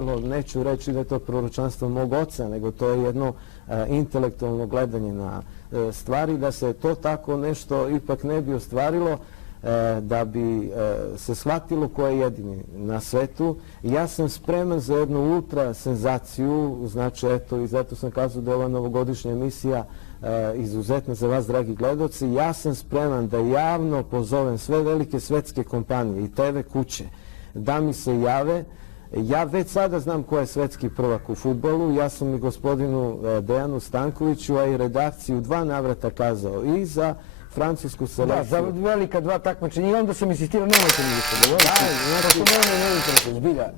ostvarilo, neću reći da je to proročanstvo mog oca, nego to je jedno intelektualno gledanje na stvari, da se to tako nešto ipak ne bi ostvarilo, da bi se shvatilo ko je jedini na svetu. Ja sam spreman za jednu ultra senzaciju, znači eto i zato sam kazao da je ova novogodišnja emisija izuzetna za vas, dragi gledaoci. Ja sam spreman da javno pozovem sve velike svetske kompanije i TV kuće da mi se jave. Ja već sada znam ko je svetski prvak u fudbalu. Ja sam i gospodinu Dejanu Stankoviću, a i redakciji u 2 navrata kazao i za francusku selekciju. Da, za velika 2 takmičenja i onda sam insistirao, nemojte mi više govoriti. Znači, mene ne interesuje, zbilja.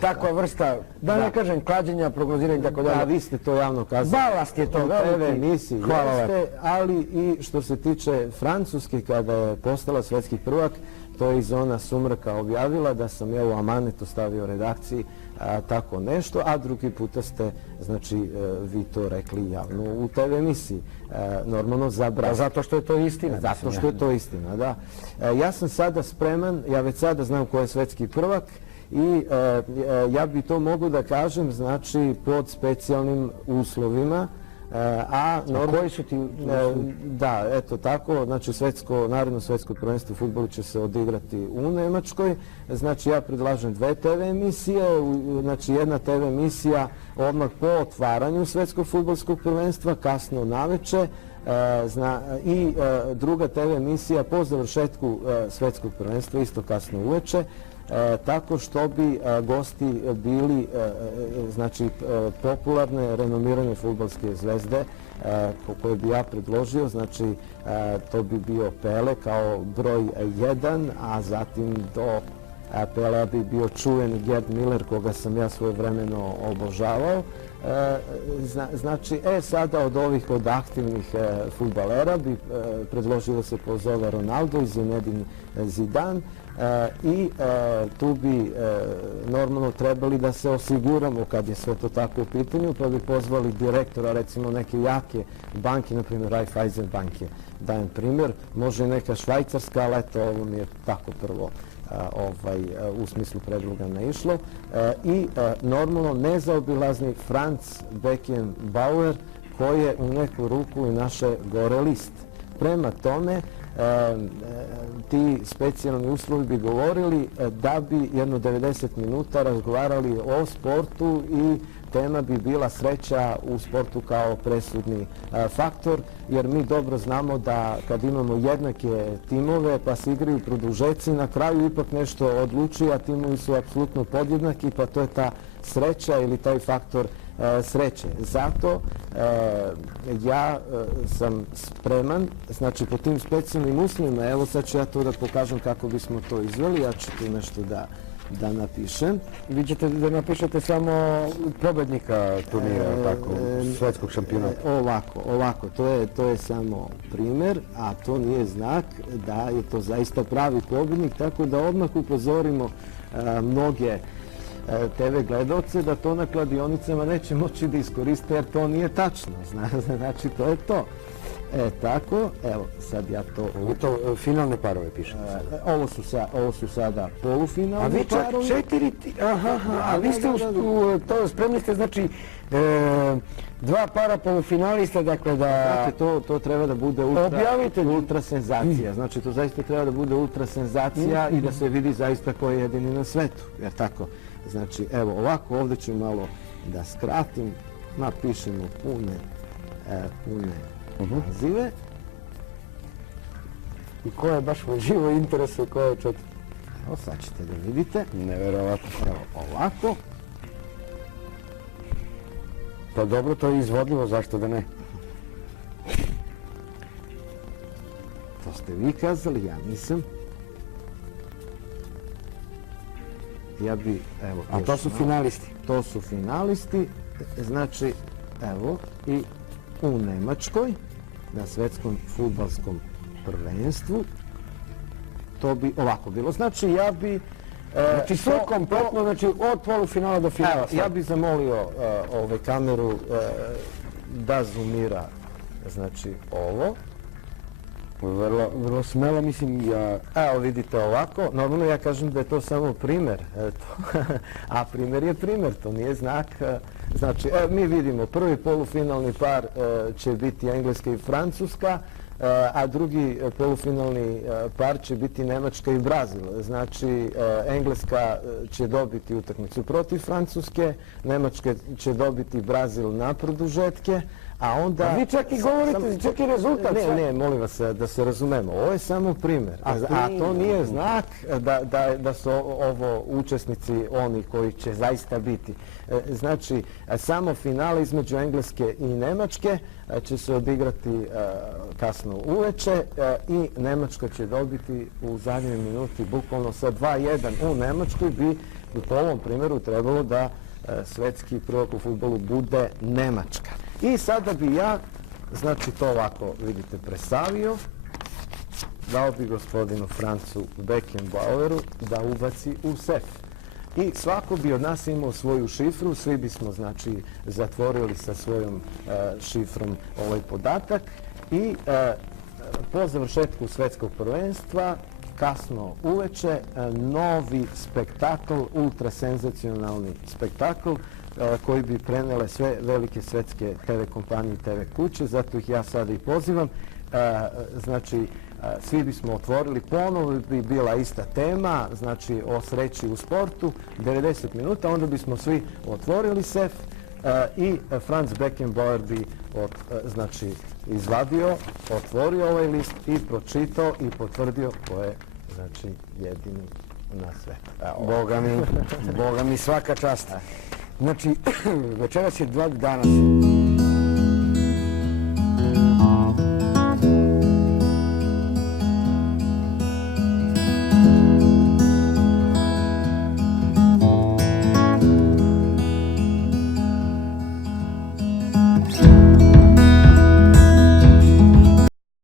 Takva vrsta, da ne kažem, klađenja, prognoziranja i tako dalje. Da, vi ste to javno kazali. Balast je to, veliki. Hvala vam. Ali i što se tiče Francuske, kada je postala svetski prvak, to je iz Zona sumraka objavila da sam ja u amanetu stavio redakciji tako nešto, a drugi puta ste, znači, vi to rekli javno u TV emisiji. Normalno zabranjeno. Zato što je to istina. Zato što je to istina, da. Ja sam sada spreman, ja već sada znam ko je svetski prvak i ja bi to mogu da kažem, znači, pod specijalnim uslovima. Koji su ti? Da, eto tako, znači Narodno svetsko prvenstvo u fudbalu će se odigrati u Nemačkoj. Znači ja predlažem 2 TV emisije, znači jedna TV emisija odmah po otvaranju svetskog fudbalskog prvenstva, kasno naveče, i druga TV emisija po završetku svetskog prvenstva, isto kasno uveče, tako što bi gosti bili, znači, popularne, renomirane fudbalske zvezde koje bi ja predložio. Znači, to bi bio Pele kao broj 1, a zatim do Pelea bi bio čuveni Gerd Miller, koga sam ja svojevremeno obožavao. Znači, sada od aktivnih fudbalera bi predložio da se pozove Ronaldo i Zinedine Zidane, i tu bi normalno trebali da se osiguramo kad je sve to tako u pitanju, pa bi pozvali direktora, recimo neke jake banke, na primjer Raiffeisen banke. Dajem primjer, može neka švajcarska, ali eto, ovo mi je tako prvo u smislu predloga ne išlo. I normalno nezaobilazni Franz Beckenbauer, koji je u neku ruku i naše gore list. Prema tome, ti specijalni uslovi bi govorili da bi jedno 90 minuta razgovarali o sportu i tema bi bila sreća u sportu kao presudni faktor, jer mi dobro znamo da kad imamo jednake timove pa se igraju produžeci, na kraju ipak nešto odlučuje, a timovi su apsolutno podjednaki, pa to je ta sreća ili taj faktor sreće. Zato ja sam spreman, znači po tim specijalnim uslovima, evo sad ću ja to da pokažem kako bismo to izveli, ja ću tu nešto da napišem. Vi ćete da napišete samo pobednika turnira, tako, svetskog šampionata. Ovako, to je samo primer, a to nije znak da je to zaista pravi pobednik, tako da odmah upozorimo mnoge TV gledalce da to na kladionicama neće moći da iskoriste, jer to nije tačno. Znači, to je to. Tako, evo, sad ja to... I to finalne parove pišete? Ovo su sada polufinalne parovi. A vi čak 4... A vi ste to spremni ste, znači, 2 para polufinalista, dakle da... To treba da bude ultra senzacija. Znači, to zaista treba da bude ultra senzacija i da se vidi zaista ko je jedini na svetu. Jer tako, znači, evo, ovako, ovdje ću malo da skratim, napišemo pune nazive. I ko je baš me živo interesuje, ko je četiri? Evo, sad ćete da vidite. Neverovatno. Evo, ovako. Pa dobro, to je izvodljivo, zašto da ne? To ste vi kazali, ja nisam. Ja bi, evo... A to su finalisti? To su finalisti, znači, evo, i u Nemačkoj, na svetskom fudbalskom prvenstvu, to bi ovako bilo. Znači, ja bi... Znači, sve kompletno, znači, od polufinala do finala. Ja bih zamolio kameru da zoomira, znači, ovo. Vrlo smelo, mislim, ja... Evo vidite ovako, normalno ja kažem da je to samo primjer, eto. A primjer je primjer, to nije znak. Znači, mi vidimo prvi polufinalni par će biti Engleska i Francuska, a drugi polufinalni par će biti Nemačka i Brazil. Znači, Engleska će dobiti utakmicu protiv Francuske, Nemačka će dobiti Brazil na produžetke, a onda... A vi čak i govorite, čak i rezultat. Ne, molim vas da se razumemo. Ovo je samo primjer. A to nije znak da su ovo učesnici oni koji će zaista biti. Znači, samo finale između Engleske i Nemačke će se odigrati kasno uveče i Nemačka će dobiti u zadnjoj minuti bukvalno sa 2:1 u Nemačkoj bi po ovom primjeru trebalo da svetski prvak u fudbalu bude Nemačka. I sada bi ja, znači to ovako vidite presavio, dao bi gospodinu Francu Beckenbaueru da ubaci u sef. I svako bi od nas imao svoju šifru, svi bismo znači zatvorili sa svojom šifrom ovaj podatak i po završetku svetskog prvenstva kasno uveče novi spektakl, ultrasenzacionalni spektakl koji bi prenele sve velike svetske TV kompanije i TV kuće, zato ih ja sada i pozivam. Znači, svi bismo otvorili, ponovo bi bila ista tema, znači o sreći u sportu, 90 minuta, onda bismo svi otvorili sef i Franz Beckenbauer bi znači izvadio, otvorio ovaj list i pročitao i potvrdio ko je znači jedini na svetu. Boga mi svaka čast. Znači, večeras je danas